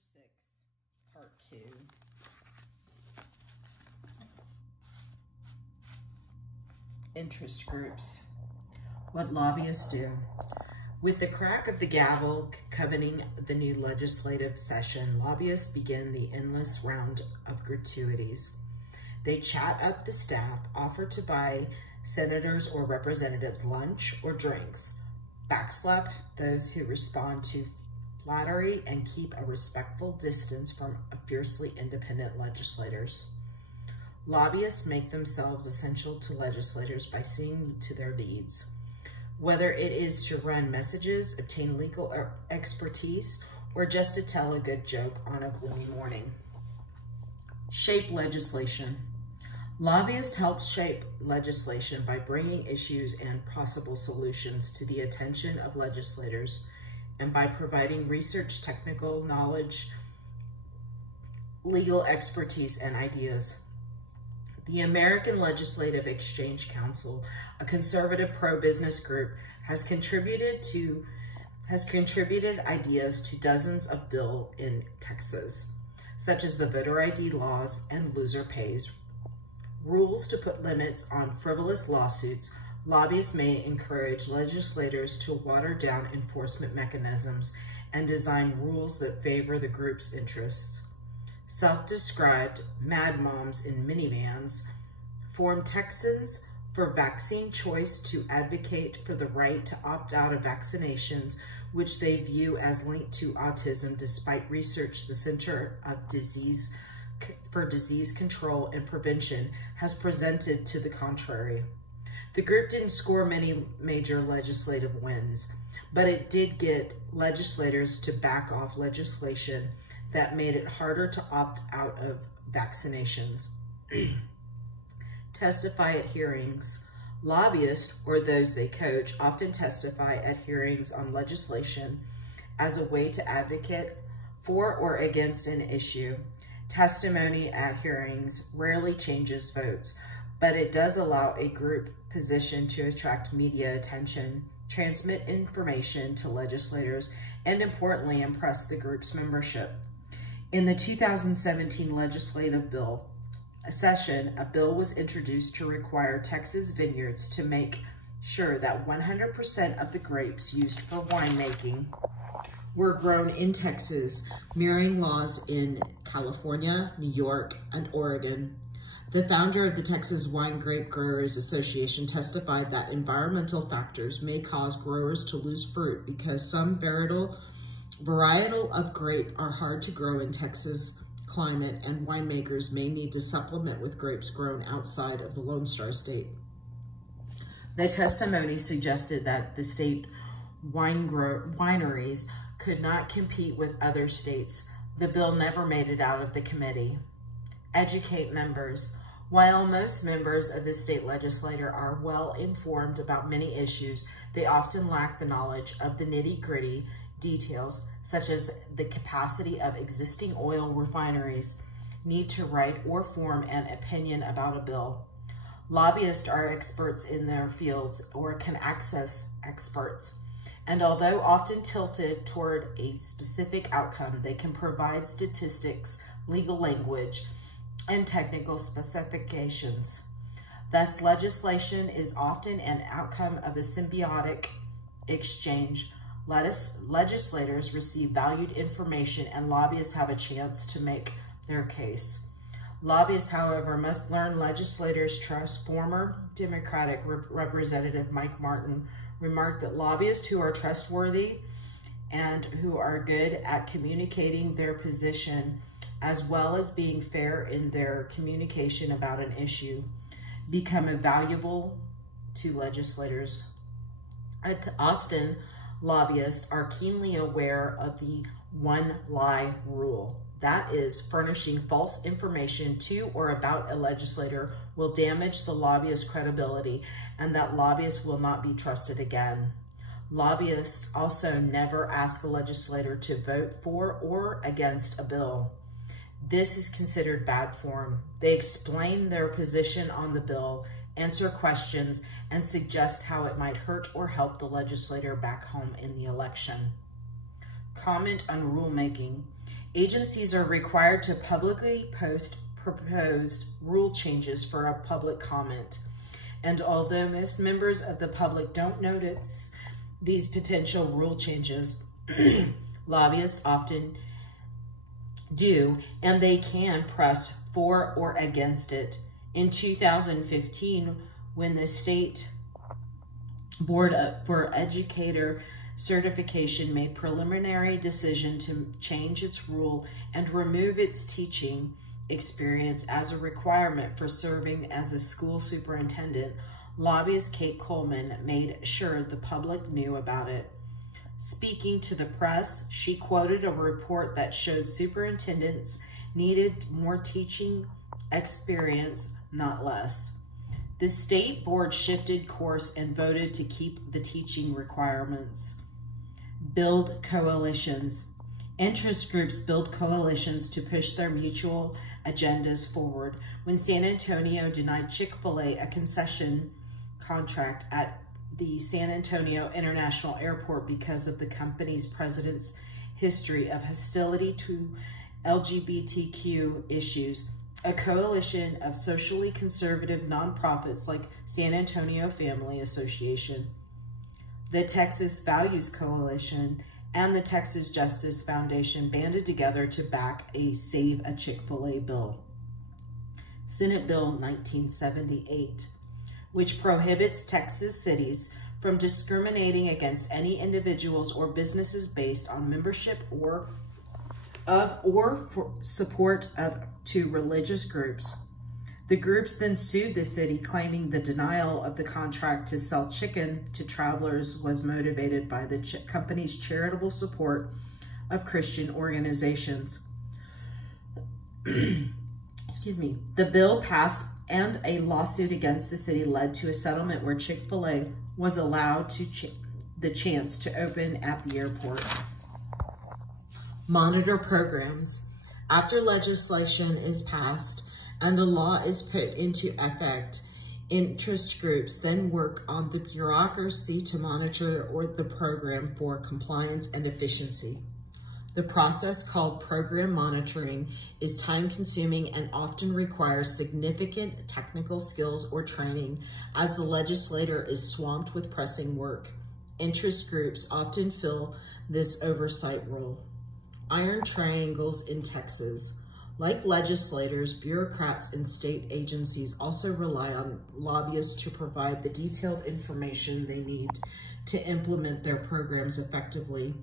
6, Part 2. Interest groups. What lobbyists do. With the crack of the gavel covening the new legislative session, lobbyists begin the endless round of gratuities. They chat up the staff, offer to buy senators or representatives lunch or drinks, backslap those who respond to flattery, and keep a respectful distance from fiercely independent legislators. Lobbyists make themselves essential to legislators by seeing to their needs, whether it is to run messages, obtain legal expertise, or just to tell a good joke on a gloomy morning. Shape legislation. Lobbyists help shape legislation by bringing issues and possible solutions to the attention of legislators and by providing research, technical knowledge, legal expertise, and ideas. The American Legislative Exchange Council, a conservative pro-business group, has contributed ideas to dozens of bills in Texas, such as the voter ID laws and loser pays. Rules to put limits on frivolous lawsuits. Lobbyists may encourage legislators to water down enforcement mechanisms and design rules that favor the group's interests. Self-described mad moms in minivans form Texans for vaccine choice to advocate for the right to opt out of vaccinations, which they view as linked to autism, despite research the Center for Disease Control and Prevention has presented to the contrary. The group didn't score many major legislative wins, but it did get legislators to back off legislation that made it harder to opt out of vaccinations. Testify at hearings. Lobbyists, or those they coach, often testify at hearings on legislation as a way to advocate for or against an issue. Testimony at hearings rarely changes votes, but it does allow a group position to attract media attention, transmit information to legislators, and importantly, impress the group's membership. In the 2017 legislative session, a bill was introduced to require Texas vineyards to make sure that 100% of the grapes used for winemaking were grown in Texas, mirroring laws in California, New York, and Oregon. The founder of the Texas Wine Grape Growers Association testified that environmental factors may cause growers to lose fruit because some varietal of grape are hard to grow in Texas climate, and winemakers may need to supplement with grapes grown outside of the Lone Star State. The testimony suggested that the state wineries could not compete with other states. The bill never made it out of the committee. Educate members. While most members of the state legislature are well informed about many issues, they often lack the knowledge of the nitty-gritty details, such as the capacity of existing oil refineries, need to write or form an opinion about a bill. Lobbyists are experts in their fields or can access experts, and although often tilted toward a specific outcome, they can provide statistics, legal language, and technical specifications. Thus, legislation is often an outcome of a symbiotic exchange. Legislators receive valued information, and lobbyists have a chance to make their case. Lobbyists, however, must learn legislators' trust. Former Democratic Representative Mike Martin remarked that lobbyists who are trustworthy and who are good at communicating their position, as well as being fair in their communication about an issue, become invaluable to legislators. At Austin, lobbyists are keenly aware of the one lie rule. That is, furnishing false information to or about a legislator will damage the lobbyist's credibility, and that lobbyists will not be trusted again. Lobbyists also never ask a legislator to vote for or against a bill. This is considered bad form. They explain their position on the bill, answer questions, and suggest how it might hurt or help the legislator back home in the election. Comment on rulemaking. Agencies are required to publicly post proposed rule changes for a public comment. And although most members of the public don't notice these potential rule changes, lobbyists often do, and they can press for or against it. In 2015, when the State Board for Educator Certification made preliminary decision to change its rule and remove its teaching experience as a requirement for serving as a school superintendent, lobbyist Kate Coleman made sure the public knew about it. Speaking to the press, she quoted a report that showed superintendents needed more teaching experience, not less. The state board shifted course and voted to keep the teaching requirements. Build coalitions. Interest groups build coalitions to push their mutual agendas forward. When San Antonio denied Chick-fil-A a concession contract at the San Antonio International Airport because of the company's president's history of hostility to LGBTQ issues, a coalition of socially conservative nonprofits like San Antonio Family Association, the Texas Values Coalition, and the Texas Justice Foundation banded together to back a Save a Chick-fil-A bill. Senate Bill 1978, which prohibits Texas cities from discriminating against any individuals or businesses based on membership or for support to religious groups. The groups then sued the city, claiming the denial of the contract to sell chicken to travelers was motivated by the company's charitable support of Christian organizations. Excuse me. The bill passed, and a lawsuit against the city led to a settlement where Chick-fil-A was allowed the chance to open at the airport. Monitor programs. After legislation is passed and the law is put into effect, interest groups then work on the bureaucracy to monitor the program for compliance and efficiency. The process, called program monitoring, is time-consuming and often requires significant technical skills or training, as the legislator is swamped with pressing work. Interest groups often fill this oversight role. Iron triangles in Texas. Like legislators, bureaucrats and state agencies also rely on lobbyists to provide the detailed information they need to implement their programs effectively.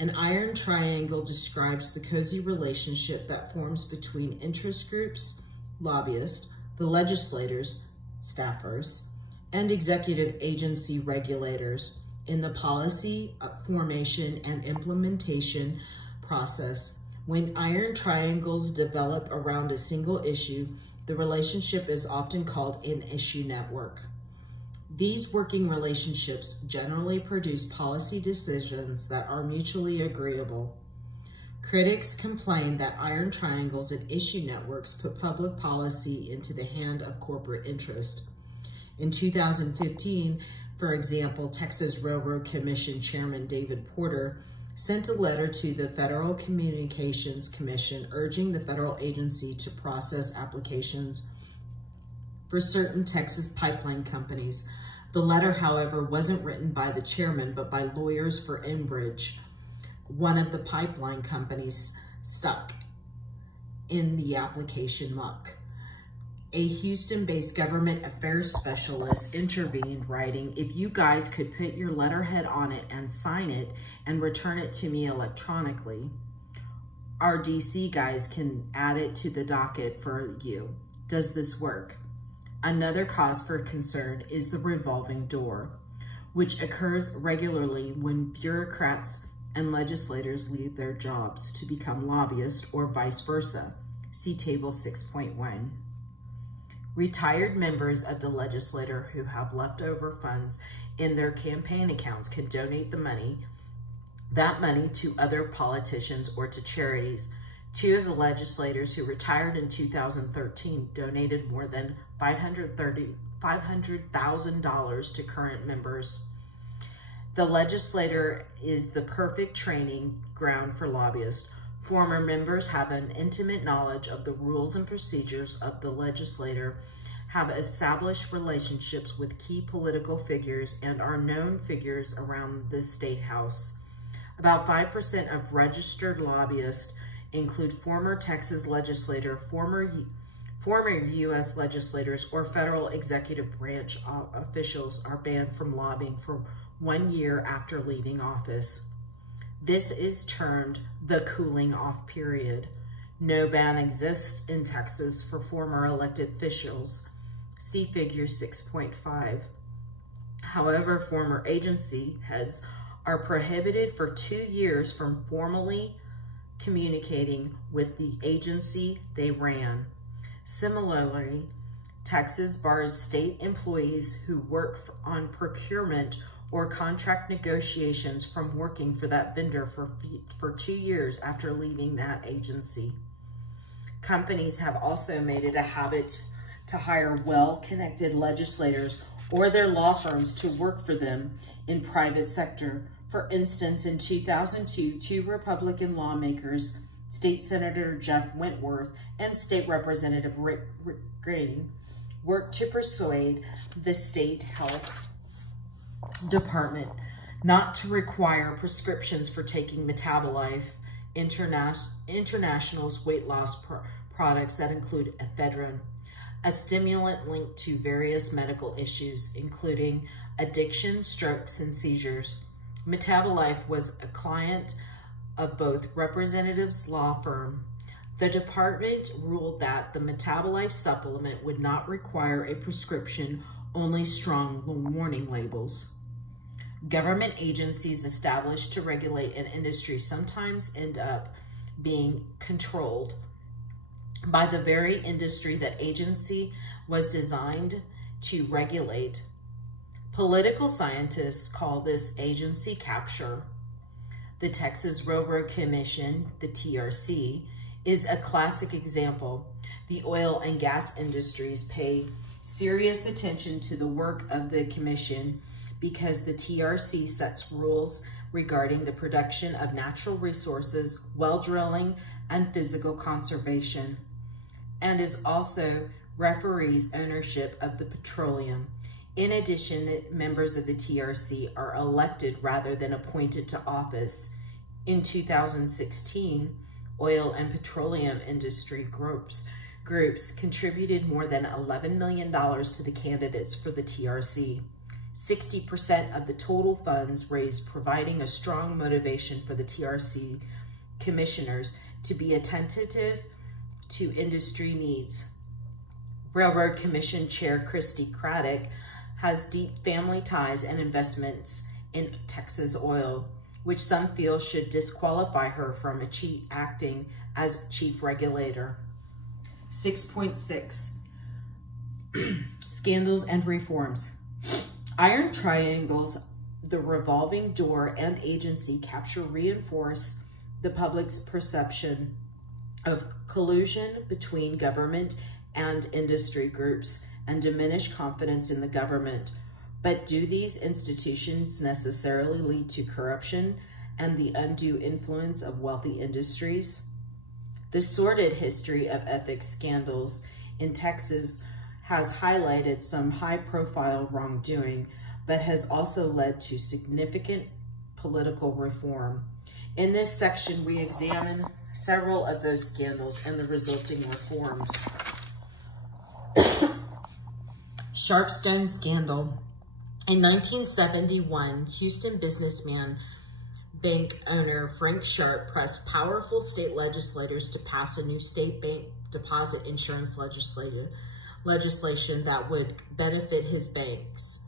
An iron triangle describes the cozy relationship that forms between interest groups, lobbyists, the legislators, staffers, and executive agency regulators in the policy formation and implementation process. When iron triangles develop around a single issue, the relationship is often called an issue network. These working relationships generally produce policy decisions that are mutually agreeable. Critics complain that iron triangles and issue networks put public policy into the hand of corporate interest. In 2015, for example, Texas Railroad Commission Chairman David Porter sent a letter to the Federal Communications Commission urging the federal agency to process applications for certain Texas pipeline companies. The letter, however, wasn't written by the chairman, but by lawyers for Enbridge, one of the pipeline companies stuck in the application muck. A Houston-based government affairs specialist intervened, writing, "If you guys could put your letterhead on it and sign it and return it to me electronically, our DC guys can add it to the docket for you. Does this work?" Another cause for concern is the revolving door, which occurs regularly when bureaucrats and legislators leave their jobs to become lobbyists or vice versa. See Table 6.1. Retired members of the legislature who have leftover funds in their campaign accounts can donate that money to other politicians or to charities. Two of the legislators who retired in 2013 donated more than $500,000 to current members. The legislature is the perfect training ground for lobbyists. Former members have an intimate knowledge of the rules and procedures of the legislature, have established relationships with key political figures, and are known figures around the State House. About 5% of registered lobbyists include former Texas legislator, former U.S. legislators, or federal executive branch officials are banned from lobbying for 1 year after leaving office. This is termed the cooling off period. No ban exists in Texas for former elected officials. See figure 6.5. However, former agency heads are prohibited for 2 years from formally communicating with the agency they ran. Similarly, Texas bars state employees who work on procurement or contract negotiations from working for that vendor for 2 years after leaving that agency. Companies have also made it a habit to hire well-connected legislators or their law firms to work for them in private sector. For instance, in 2002, 2 Republican lawmakers, State Senator Jeff Wentworth and State Representative Rick Green, worked to persuade the state health department not to require prescriptions for taking Metabolife, International's weight loss products that include ephedrine, a stimulant linked to various medical issues, including addiction, strokes, and seizures. Metabolife was a client of both representatives' law firm. The department ruled that the Metabolife supplement would not require a prescription, only strong warning labels. Government agencies established to regulate an industry sometimes end up being controlled by the very industry that agency was designed to regulate. Political scientists call this agency capture. The Texas Railroad Commission, the TRC, is a classic example. The oil and gas industries pay serious attention to the work of the commission because the TRC sets rules regarding the production of natural resources, well drilling, and physical conservation, and is also referees ownership of the petroleum. In addition, members of the TRC are elected rather than appointed to office. In 2016, oil and petroleum industry groups contributed more than $11 million to the candidates for the TRC. 60% of the total funds raised, providing a strong motivation for the TRC commissioners to be attentive to industry needs. Railroad Commission Chair Christy Craddock has deep family ties and investments in Texas oil, which some feel should disqualify her from acting as chief regulator. 6.6, Scandals and Reforms. Iron triangles, the revolving door, and agency capture reinforce the public's perception of collusion between government and industry groups and diminish confidence in the government. But do these institutions necessarily lead to corruption and the undue influence of wealthy industries? The sordid history of ethics scandals in Texas has highlighted some high-profile wrongdoing, but has also led to significant political reform. In this section, we examine several of those scandals and the resulting reforms. Sharpstone Scandal. In 1971, Houston businessman, bank owner Frank Sharp pressed powerful state legislators to pass a new state bank deposit insurance legislation that would benefit his banks.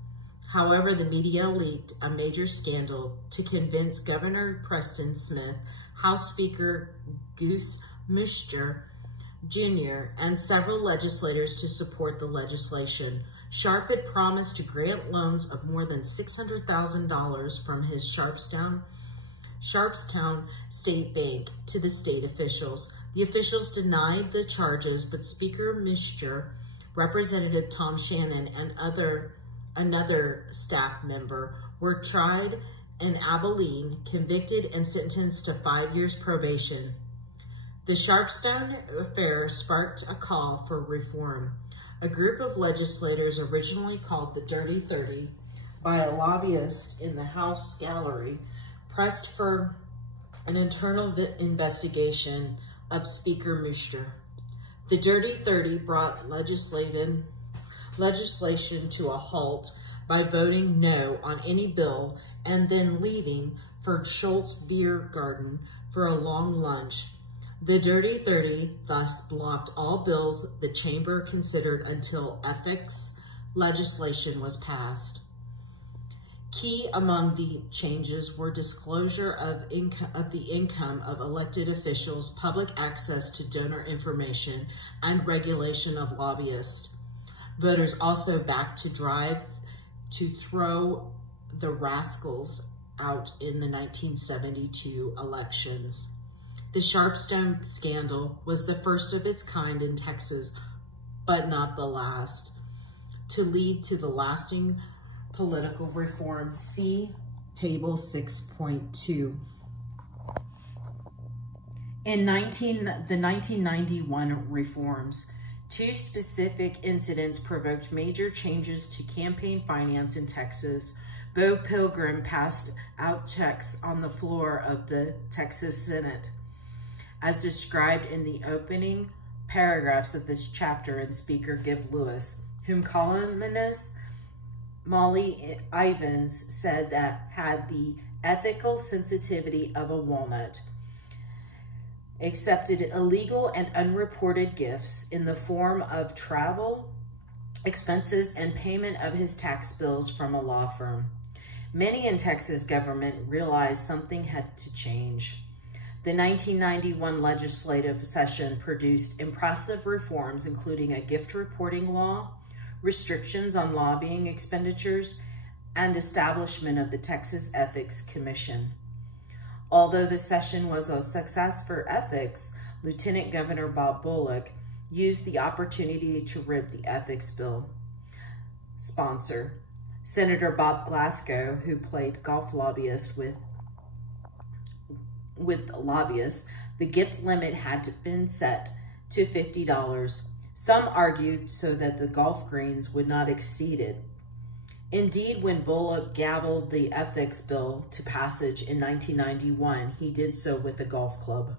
However, the media leaked a major scandal to convince Governor Preston Smith, House Speaker Goose Muster Jr., and several legislators to support the legislation. Sharp had promised to grant loans of more than $600,000 from his Sharpstown State Bank to the state officials. The officials denied the charges, but Speaker Muster, Representative Tom Shannon, and another staff member were tried in Abilene, convicted, and sentenced to 5 years probation. The Sharpstone affair sparked a call for reform. A group of legislators, originally called the Dirty 30, by a lobbyist in the House gallery, pressed for an internal investigation of Speaker Muster. The Dirty 30 brought legislation to a halt by voting no on any bill and then leaving for Schultz Beer Garden for a long lunch. The Dirty 30 thus blocked all bills the chamber considered until ethics legislation was passed. Key among the changes were disclosure of the income of elected officials, public access to donor information, and regulation of lobbyists. Voters also backed to drive to throw the rascals out in the 1972 elections. The Sharpstone Scandal was the first of its kind in Texas, but not the last. To lead to the lasting political reform, see Table 6.2. In the 1991 reforms, two specific incidents provoked major changes to campaign finance in Texas. Bo Pilgrim passed out checks on the floor of the Texas Senate, as described in the opening paragraphs of this chapter in Speaker Gibb Lewis, whom columnist Molly Ivins said that had the ethical sensitivity of a walnut, accepted illegal and unreported gifts in the form of travel expenses and payment of his tax bills from a law firm. Many in Texas government realized something had to change. The 1991 legislative session produced impressive reforms, including a gift reporting law, restrictions on lobbying expenditures, and establishment of the Texas Ethics Commission. Although the session was a success for ethics, Lieutenant Governor Bob Bullock used the opportunity to rip the ethics bill sponsor, Senator Bob Glasgow, who played golf lobbyist with lobbyists. The gift limit had been set to $50. Some argued so that the golf greens would not exceed it. Indeed, when Bullock gavelled the ethics bill to passage in 1991, he did so with a golf club.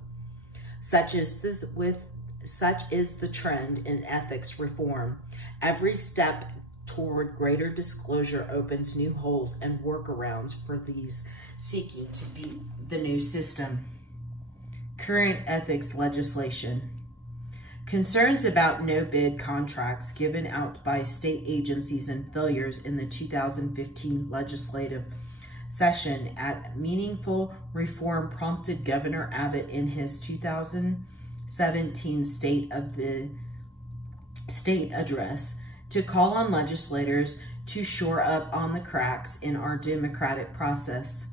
Such is the trend in ethics reform. Every step toward greater disclosure opens new holes and workarounds for these seeking to beat the new system. Current ethics legislation. Concerns about no-bid contracts given out by state agencies and failures in the 2015 legislative session at meaningful reform prompted Governor Abbott in his 2017 State Address to call on legislators to shore up on the cracks in our democratic process.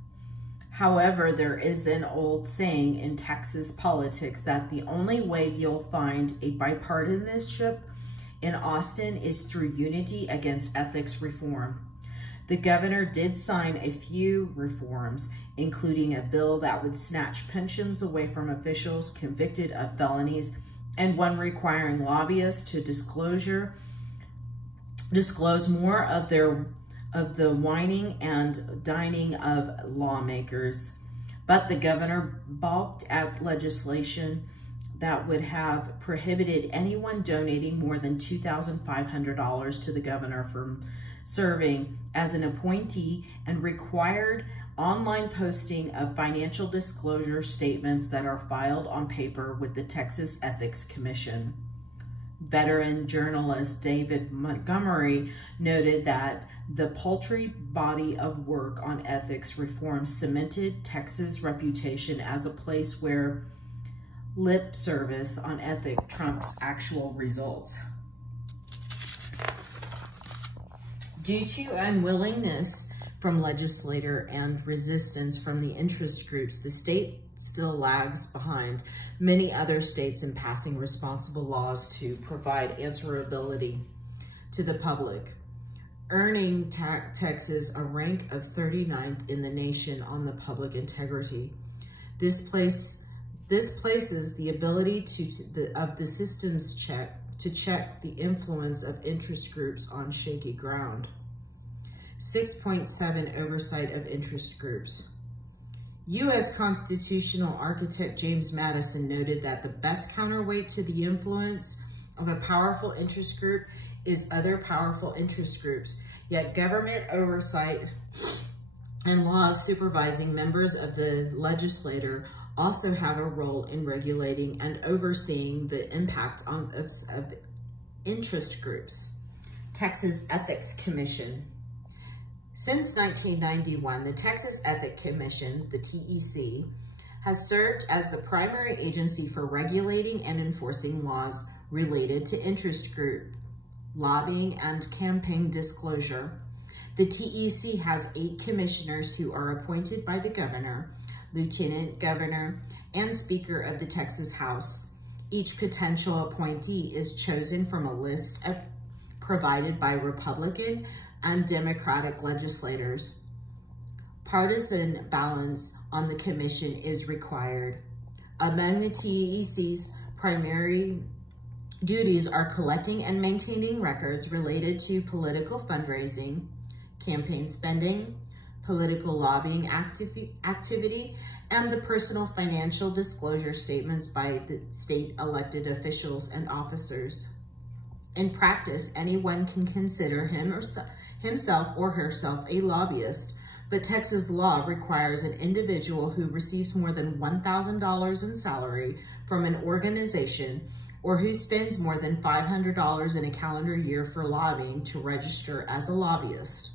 However, there is an old saying in Texas politics that the only way you'll find a bipartisanship in Austin is through unity against ethics reform. The governor did sign a few reforms, including a bill that would snatch pensions away from officials convicted of felonies and one requiring lobbyists to disclose more of the whining and dining of lawmakers. But the governor balked at legislation that would have prohibited anyone donating more than $2,500 to the governor from serving as an appointee and required online posting of financial disclosure statements that are filed on paper with the Texas Ethics Commission. Veteran journalist David Montgomery noted that the paltry body of work on ethics reform cemented Texas' reputation as a place where lip service on ethics trumps actual results. Due to unwillingness from legislator and resistance from the interest groups, the state still lags behind many other states in passing responsible laws to provide answerability to the public, earning Texas a rank of 39th in the nation on the public integrity. This This places the ability of the systems to check the influence of interest groups on shaky ground. 6.7 Oversight of interest groups. U.S. constitutional architect James Madison noted that the best counterweight to the influence of a powerful interest group is other powerful interest groups, yet government oversight and laws supervising members of the legislature also have a role in regulating and overseeing the impact of interest groups. Texas Ethics Commission. Since 1991, the Texas Ethics Commission, the TEC, has served as the primary agency for regulating and enforcing laws related to interest group, lobbying, and campaign disclosure. The TEC has 8 commissioners who are appointed by the governor, lieutenant governor, and speaker of the Texas House. Each potential appointee is chosen from a list provided by Republican and Democratic legislators. Partisan balance on the commission is required. Among the TEC's primary duties are collecting and maintaining records related to political fundraising, campaign spending, political lobbying activity, and the personal financial disclosure statements by the state elected officials and officers. In practice, anyone can consider himself or herself a lobbyist, but Texas law requires an individual who receives more than $1,000 in salary from an organization or who spends more than $500 in a calendar year for lobbying to register as a lobbyist.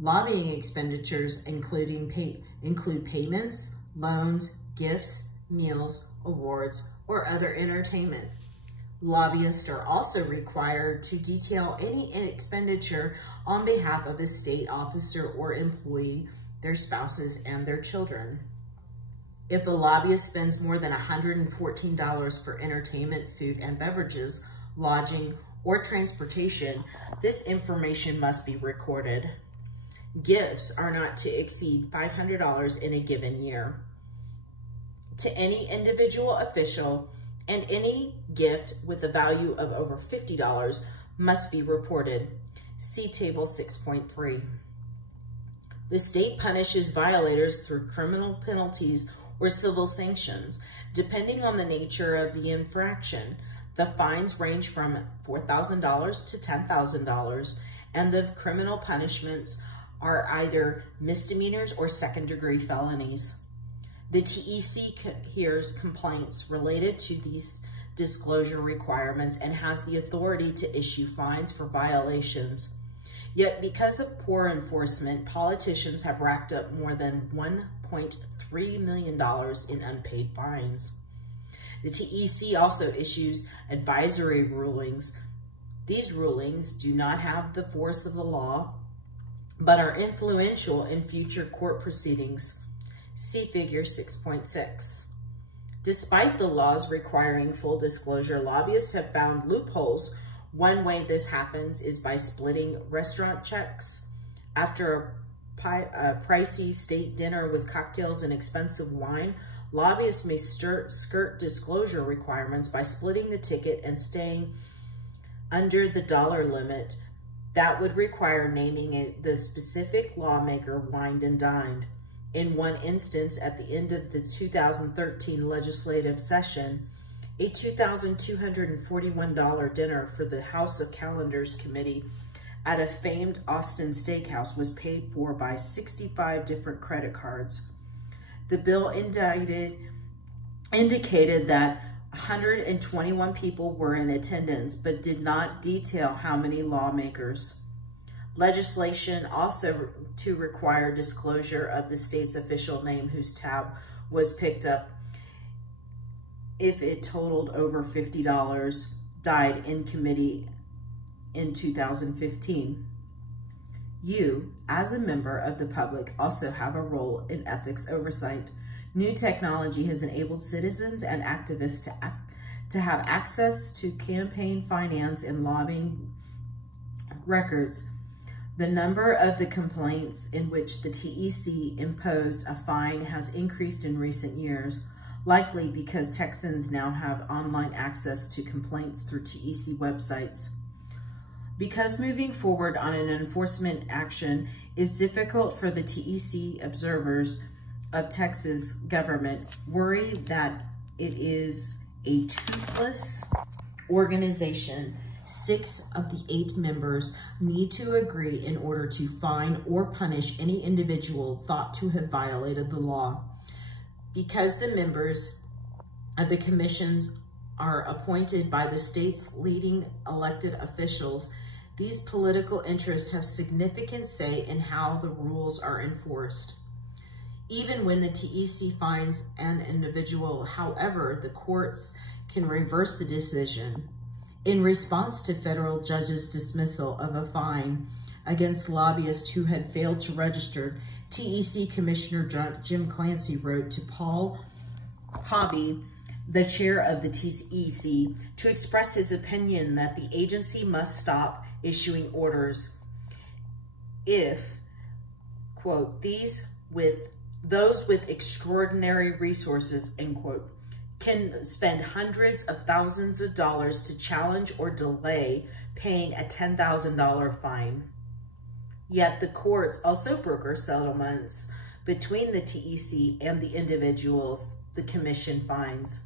Lobbying expenditures include payments, loans, gifts, meals, awards, or other entertainment. Lobbyists are also required to detail any expenditure on behalf of a state officer or employee, their spouses, and their children. If a lobbyist spends more than $114 for entertainment, food and beverages, lodging, or transportation, this information must be recorded. Gifts are not to exceed $500 in a given year to any individual official, and any gift with a value of over $50 must be reported. See Table 6.3. The state punishes violators through criminal penalties or civil sanctions, depending on the nature of the infraction. The fines range from $4,000 to $10,000, and the criminal punishments are either misdemeanors or second-degree felonies. The TEC hears complaints related to these disclosure requirements and has the authority to issue fines for violations. Yet because of poor enforcement, politicians have racked up more than $1.3 million in unpaid fines. The TEC also issues advisory rulings. These rulings do not have the force of the law, but are influential in future court proceedings. See Figure 6.6. Despite the laws requiring full disclosure, lobbyists have found loopholes. One way this happens is by splitting restaurant checks. After a pricey state dinner with cocktails and expensive wine, lobbyists may skirt disclosure requirements by splitting the ticket and staying under the dollar limit. That would require naming the specific lawmaker wined and dined. In one instance, at the end of the 2013 legislative session, a $2,241 dinner for the House of Calendars Committee at a famed Austin steakhouse was paid for by 65 different credit cards. The bill indicated that 121 people were in attendance, but did not detail how many lawmakers. Legislation also to require disclosure of the state's official name whose tab was picked up if it totaled over $50 died in committee in 2015. You, as a member of the public, also have a role in ethics oversight. New technology has enabled citizens and activists to have access to campaign finance and lobbying records. The number of the complaints in which the TEC imposed a fine has increased in recent years. likely because Texans now have online access to complaints through TEC websites. Because moving forward on an enforcement action is difficult for the TEC observers of Texas government, worry that it is a toothless organization. 6 of the 8 members need to agree in order to fine or punish any individual thought to have violated the law. Because the members of the commissions are appointed by the state's leading elected officials, these political interests have significant say in how the rules are enforced. Even when the TEC fines an individual, however, the courts can reverse the decision. In response to federal judges' dismissal of a fine against lobbyists who had failed to register, TEC Commissioner Jim Clancy wrote to Paul Hobby, the chair of the TEC, to express his opinion that the agency must stop issuing orders if, quote, those with extraordinary resources, end quote, can spend hundreds of thousands of dollars to challenge or delay paying a $10,000 fine. Yet the courts also broker settlements between the TEC and the individuals the commission fines.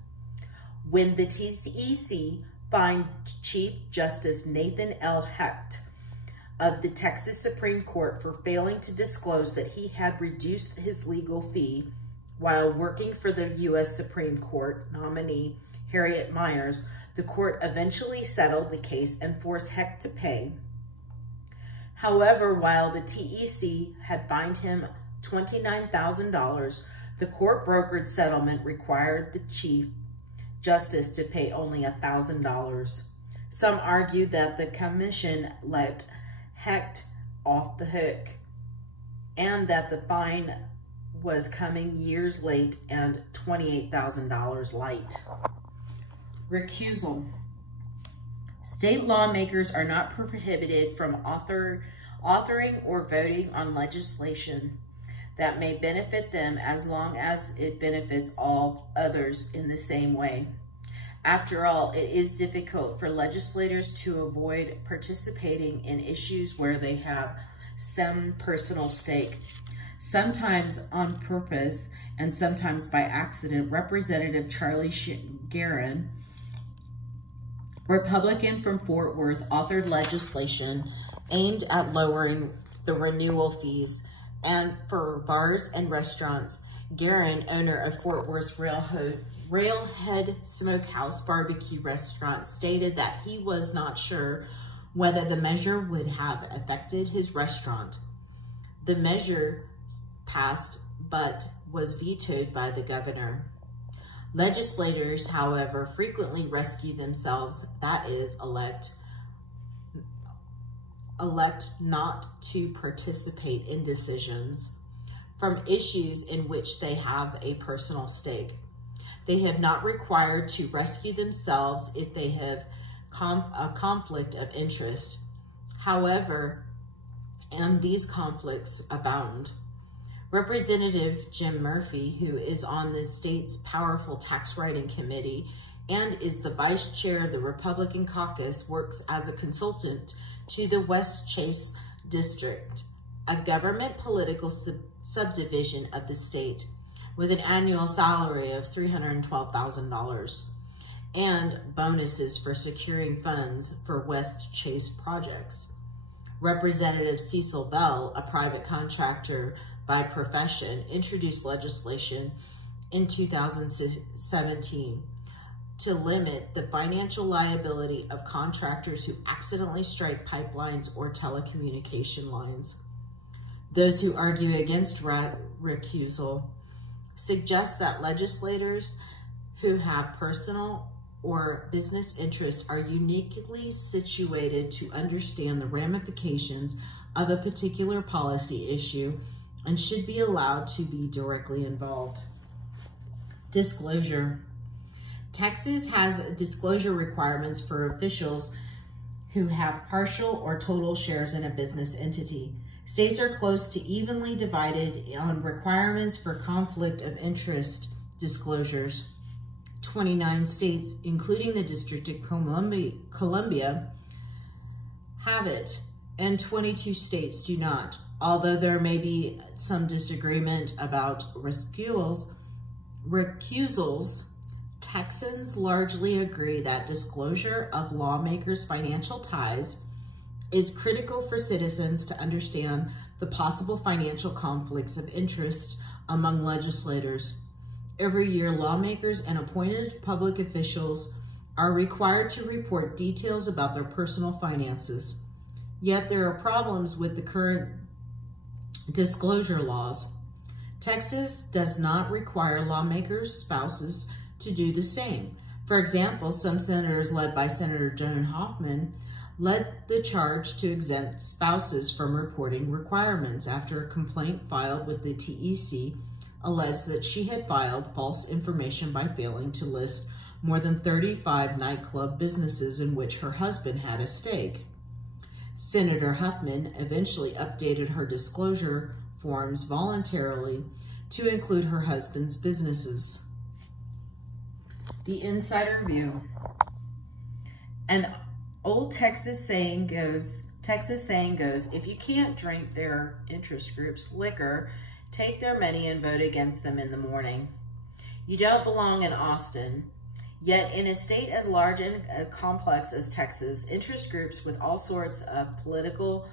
When the TEC fined Chief Justice Nathan L. Hecht of the Texas Supreme Court for failing to disclose that he had reduced his legal fee while working for the U.S. Supreme Court nominee Harriet Miers, the court eventually settled the case and forced Hecht to pay. However, while the TEC had fined him $29,000, the court-brokered settlement required the Chief Justice to pay only $1,000. Some argued that the commission let Hecht off the hook and that the fine was coming years late and $28,000 light. Recusal. State lawmakers are not prohibited from authoring or voting on legislation that may benefit them as long as it benefits all others in the same way. After all, it is difficult for legislators to avoid participating in issues where they have some personal stake. Sometimes on purpose and sometimes by accident, Representative Charlie Guerin, Republican from Fort Worth, authored legislation aimed at lowering the renewal fees and for bars and restaurants. Guerin, owner of Fort Worth's Railhead Smokehouse barbecue restaurant, stated that he was not sure whether the measure would have affected his restaurant. The measure passed but was vetoed by the governor. Legislators, however, frequently rescue themselves, that is, elect not to participate in decisions from issues in which they have a personal stake. They have not required to rescue themselves if they have a conflict of interest. However, and these conflicts abound. Representative Jim Murphy, who is on the state's powerful tax writing committee and is the vice chair of the Republican caucus, works as a consultant to the West Chase District, a government political subdivision of the state, with an annual salary of $312,000 and bonuses for securing funds for West Chase projects. Representative Cecil Bell, a private contractor by profession, introduced legislation in 2017 to limit the financial liability of contractors who accidentally strike pipelines or telecommunication lines. Those who argue against recusal suggest that legislators who have personal or business interests are uniquely situated to understand the ramifications of a particular policy issue and should be allowed to be directly involved. Disclosure. Texas has disclosure requirements for officials who have partial or total shares in a business entity. States are close to evenly divided on requirements for conflict of interest disclosures. 29 states, including the District of Columbia, have it, and 22 states do not. Although there may be some disagreement about recusals, Texans largely agree that disclosure of lawmakers' financial ties is critical for citizens to understand the possible financial conflicts of interest among legislators. Every year, lawmakers and appointed public officials are required to report details about their personal finances. Yet there are problems with the current disclosure laws. Texas does not require lawmakers' spouses to do the same. For example, some senators, led by Senator Joan Hoffman, led the charge to exempt spouses from reporting requirements after a complaint filed with the TEC alleged that she had filed false information by failing to list more than 35 nightclub businesses in which her husband had a stake. Senator Huffman eventually updated her disclosure forms voluntarily to include her husband's businesses. The insider view. An old Texas saying goes, if you can't drink their interest group's liquor, take their money and vote against them in the morning. You don't belong in Austin. Yet in a state as large and complex as Texas, interest groups with all sorts of political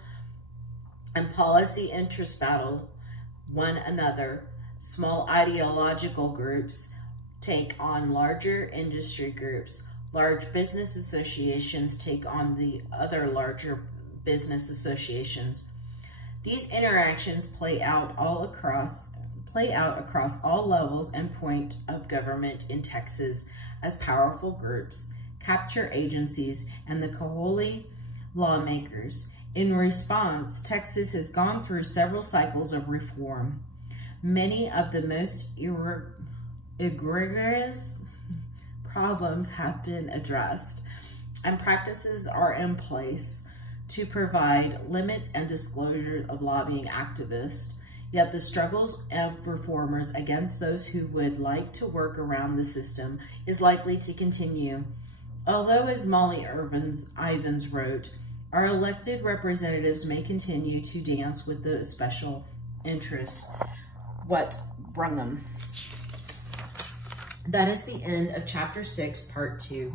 and policy interests battle one another. Small ideological groups take on larger industry groups. Large business associations take on the other larger business associations. These interactions play out across all levels and point of government in Texas as powerful groups capture agencies and the coholy lawmakers. In response, Texas has gone through several cycles of reform. Many of the most egregious problems have been addressed, and practices are in place to provide limits and disclosure of lobbying activists. Yet the struggles of reformers against those who would like to work around the system is likely to continue. Although, as Molly Ivins wrote, our elected representatives may continue to dance with the special interests. What brung them? That is the end of Chapter 6, Part 2.